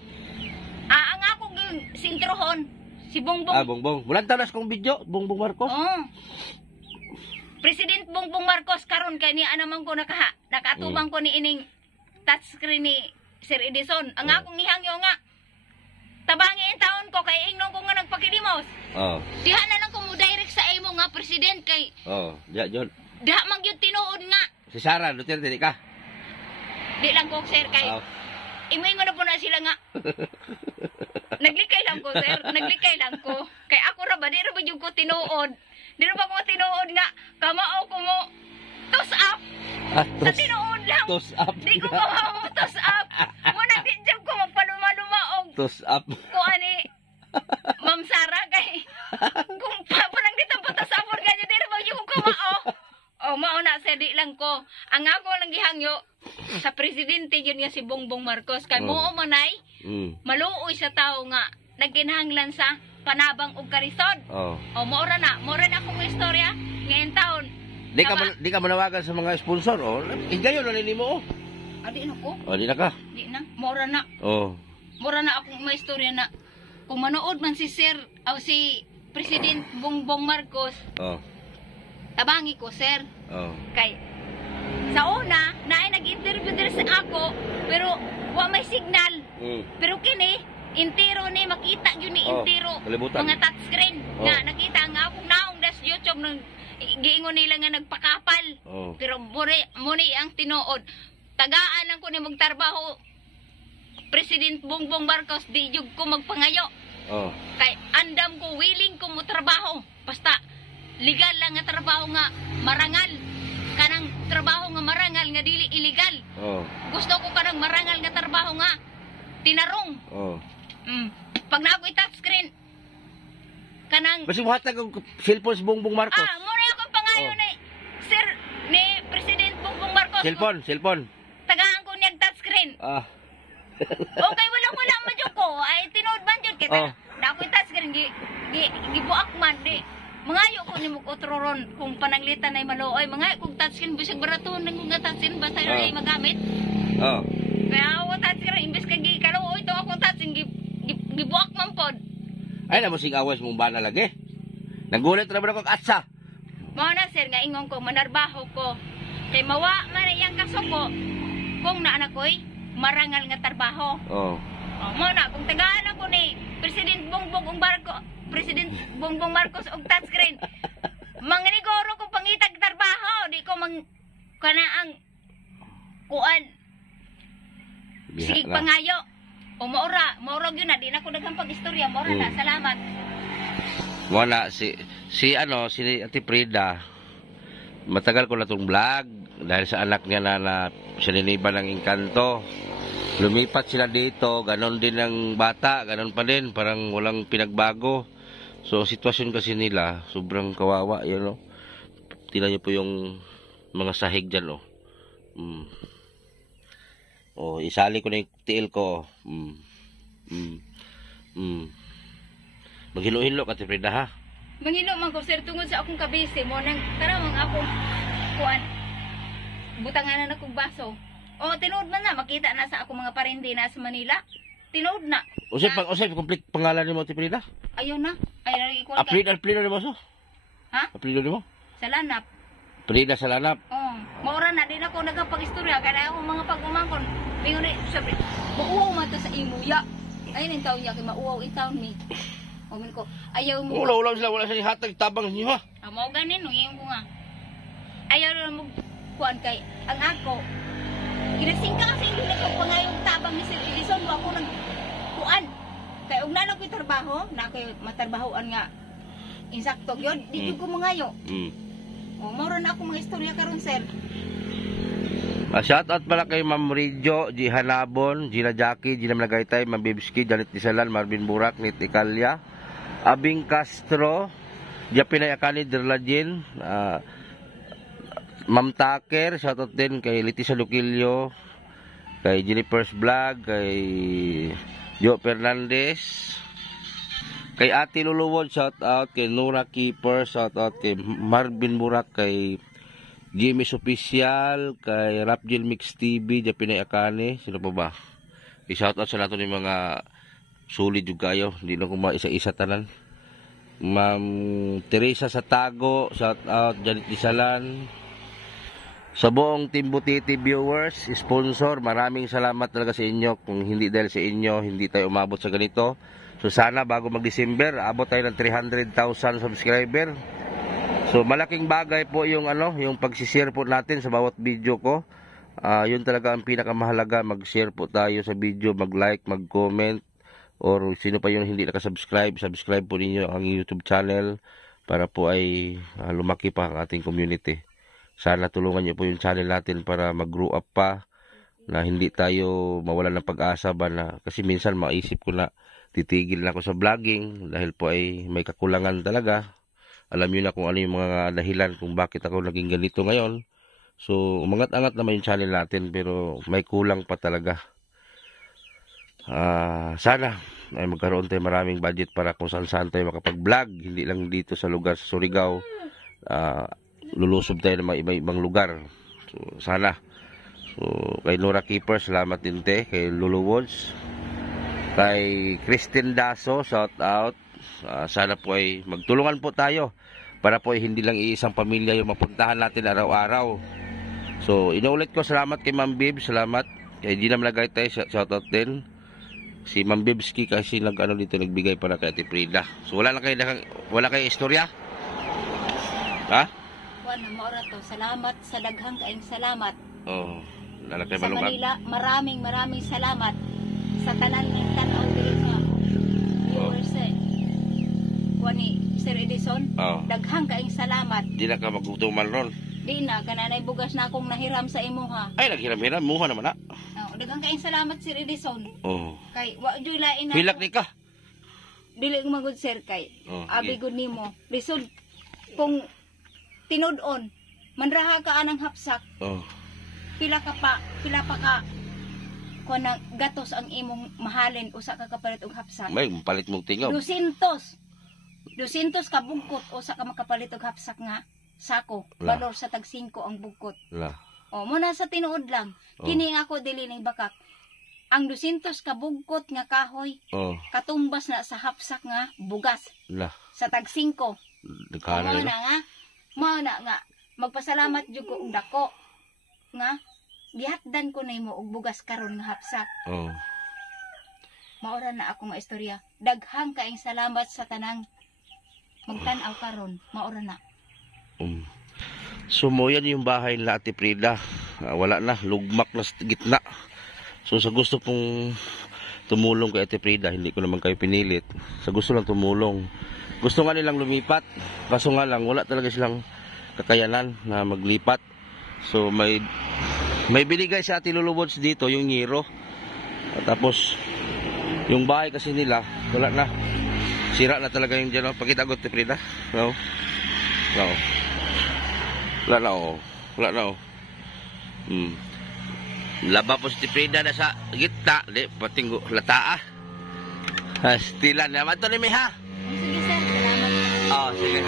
ang ako sintrohon si Bongbong. Ah, bongbong. Bulanta na kung video Bongbong Marcos. Oh. President Bongbong Marcos karon kay niya naman ko nakatubang ko ni ining touchscreen ni Sir Edison. Ang akong nihangyo nga tabangi in taon ko kay ingnon ko nga nagpakilimos. Oh. Diha na lang ko mo direct sa imo nga president kay Oh, diya John. diha man gyud tinuod nga. Si Sara Duterte di ka. Di lang ko sir kay Oh. Imingon na po na sila nga. Naglikay lang ko, sir. Naglikay lang ko. Kay ako ra ba, di ra ba yung ko tinuod. Di ra ba ko tinuod nga, kamao ko mo, toss up. Ah, Sa tinuod lang. Toss up. Di ko kamao mo toss up. Muna di dyan ko magpaluma-lumaog. Toss up. Ko ani, Ma'am Sara, kay, kung parang dito pa toss up, ganyan, di ra ba yung kamao. O, mauna sa di lang ko. Ang ako lang gihangyo, sa presidente yun nga si Bongbong Marcos. Kay mo manay, maluoy sa tao nga nagkinahanglan sa panabang og karisod. Oh. O mora na akong istorya ngayon taon. Di ka manawagan sa mga sponsor oh. Higayon na nimo oh. Adi na ko. Oh, di na ka. Di na. Mora na. Oh. Mora na akong may istorya na kung manood man si Sir o si President Bongbong Marcos, Oh. tabangi ko sir. Oh. Kay sa una na ay nag-interview diri sa ako pero wa may signal. Pero kini intiro ni makita yun ni Oh, intiro kalibutan. mga touchscreen Oh. nga nakita nga akong naong das YouTube nang giingon nila nga nagpakapal. Oh. Pero muni ang tinuod. Tagaan lang ko ni magtrabaho President Bongbong Marcos di jud ko magpangayo. Oh. Kay andam ko willing ko mo trabaho. Basta legal lang nga trabaho nga marangal. Kanang trabaho nga marangal nga dili illegal. Oh. Gusto ko kanang marangal nga trabaho nga tinarong. Oh. Pag na ako'y touchscreen, kanang, Basta buhatag ang cellphone sa Bongbong Marcos. muna ako pangayo Oh. ni, Sir, ni President Bongbong Marcos. Cellphone. Tagaan ko niya touchscreen. Ah. Okay, wala man dyan ko. Ay, tinood man dyan. Kita, Oh. na ako'y touchscreen, gibuak man, di. Mangayo ko ni Mukotroron kung pananglitan ay maluoy. Mangayo kong touchscreen, bisag baraton ng mga touchscreen, basta yun ay magamit. Oh. Kaya ako touchscreen, imbes ka gikaluoy, ito akong touchscreen, gibuak man pod. Ay, namusing awas mong bana lagi. Nagulat na ba ako katsa? Mao na sir nga ingon ko manarbaho ko. Kay mawa man iyang kasuko kung naa ko'y marangal nga trabaho. Oh. Mao na kung tagaan ako ni President Bongbong Marcos og touchscreen. Manginiguro ko pangitag trabaho, di ko kana ang kuan. Sige pangayo. O maura gyud na di na ko daghang pag-istorya, maura na salamat. Wala si Ate Frida. Matagal ko na tong vlog dahil sa anak niya na sininiba ng engkanto. Lumipat sila dito, ganon din ang bata, ganon pa din, parang walang pinagbago. So sitwasyon kasi nila, sobrang kawawa, yun, no? Tingnan niyo po yung mga sahig dyan, oh. Oh, isali ko na yung tiil ko. Maghilo-hilo ka, Ate Frida, ha? Mangino man ko sir tungod sa akong kabisi mo nang karamang akong kuan. Butangan na akong baso. O tinuod man na makita na sa akong mga parente na sa Manila. Tinuod na. Usay complete pangalan ni mo, Ate Frida? Ayun na. Ay lagi ko. Apelido ni mo so? Ha? Apelido ni mo? Sa lanap. Frida sa lanap. Oh, maura na din ako nagapag-istorya kaya ako mga pag-umangkon. Mingon ni sabi, "Uuaw man ta sa imuya." Ayun ang taon niya kay mauaw itaw ni. Omen ko, ayaw mo. Wala sila, wala sila hatag tabang niyo, ha? Mao ganin no yung ko nga. Ayaw na mo kuan kay ang ako. Kinasing ka kasi hindi ko pangayong tabang ni Sir Edison wa ako nag kuan. Kay ug nalo ko'y trabaho, na ko'y matrabahoan nga. Insakto gyud, di ko mangayo. O mao na ako mga istorya karon sir. Shoutout pala kay Ma'am Rijo, G. Hanabon, Gina Jackie, Gina Malagaytay, Ma'am Bibski, Janet Tisalan, Marvin Burak, Nit Icalya, Abing Castro, Japinay Akani Derlajin, Ma'am Taker, shoutout din kay Leticia Luquillo, kay Jennifer's Vlog, kay Joe Fernandez, kay Ate Luluwod, shoutout kay Nora Keeper, shoutout kay Marvin Burak, kay Jimmy's Official, kay Rapjil Mix TV, Japinay Akane, sino pa ba? I-shoutout sa nato ni mga solid yung kayo, hindi na kung isa-isa tanan. Ma'am Teresa Satago, shoutout, Janet Isalan. Sa buong Team Butiti viewers, sponsor, maraming salamat talaga sa inyo. Kung hindi dahil sa inyo, hindi tayo umabot sa ganito. So sana bago mag-December, abot tayo ng 300,000 subscriber. So malaking bagay po yung yung pag-share po natin sa bawat video ko. Yun talaga ang pinakamahalaga, mag-share po tayo sa video, mag-like, mag-comment, or sino pa yung hindi nakasubscribe, subscribe po ninyo ang YouTube channel para po ay lumaki pa ang ating community. Sana tulungan niyo po yung channel natin para mag-grow up pa, na hindi tayo mawalan ng pag-asa ba na, kasi minsan maisip ko na titigil na ako sa vlogging dahil po ay may kakulangan talaga. Alam niyo na kung ano yung mga dahilan kung bakit ako naging ganito ngayon. So, umangat-angat naman yung channel natin pero may kulang pa talaga. Sana ay magkaroon tayo maraming budget para kung saan-saan tayo makapag-vlog. Hindi lang dito sa lugar sa Surigao. Lulusob tayo ng mga iba-ibang lugar. So, sana. So, kay Nora Keeper, salamat din te. Kay Lulu Woods. Kay Christine Daso, shout out. Sana po ay magtulungan po tayo para po ay hindi lang iisang pamilya yung mapuntahan natin araw-araw. So, inuulit ko, salamat kay Ma'am Bib, salamat kay Gina Malagaytay, shoutout din. Si Ma'am Bibski kasi nag-ano dito, nagbigay para kay Ate Frida. So wala kayo istorya? Ha? Wala maura to. Salamat sa daghang kaayong salamat. Oh, wala kayo Sa malungan. Manila, maraming salamat sa tanan ng tanaw diri nga viewers wani Sir Edison. Oh. Daghang kaayong salamat. Di na ka magtutuman ron. Di na kananay bugas na akong nahiram sa imuha. Ay, naghiram-hiram. Muha naman na. Oh, daghang kaayong salamat Sir Edison. Oh. Kay wa jud lain na. Pilak ni ka. Dili ko magud sir kay. Oh, Abi sige. gud nimo. Lisod kung tinud-on manraha ka anang hapsak. Oh. Pila pa ka kuan gatos ang imong mahalin usa ka kapalit og hapsak. May palit mong tingaw. 200 ka bugkot usa ka makapalit og hapsak nga sako. La. Balor sa tag 5 ang bugkot. La. O mo na sa tinuod lang. Oh. Kini nga ako dili ning bakak. Ang 200 ka bugkot nga kahoy Oh. katumbas na sa hapsak nga bugas La. sa tag 5. Nagkana Mao yun. na nga. Mao na nga. Magpasalamat jud ko og dako nga gihatdan ko nimo og bugas karon nga hapsak. Oh. Maura na ako maistorya. Daghang kaayong salamat sa tanang magtan-aw karon. Maura na. So mo yan yung bahay nila Ate Frida. Wala na, lugmak na sa gitna. So sa gusto pong tumulong kay Ate Frida, hindi ko naman kayo pinilit. Sa gusto lang tumulong. Gusto nga nilang lumipat. Kaso nga lang, wala talaga silang kakayanan na maglipat. So may binigay sa Ate Lulubods dito, yung Nyiro. At tapos yung bahay kasi nila, wala na. Sira na talaga yung dyan. Pakita ko Ate Frida. No? No. Wala na oh. Wala na oh. Laba po si Frida na sa gitna. Di, pating lata ah. Stilan naman to ni Miha. Sige sir, salamat. Oh, sige.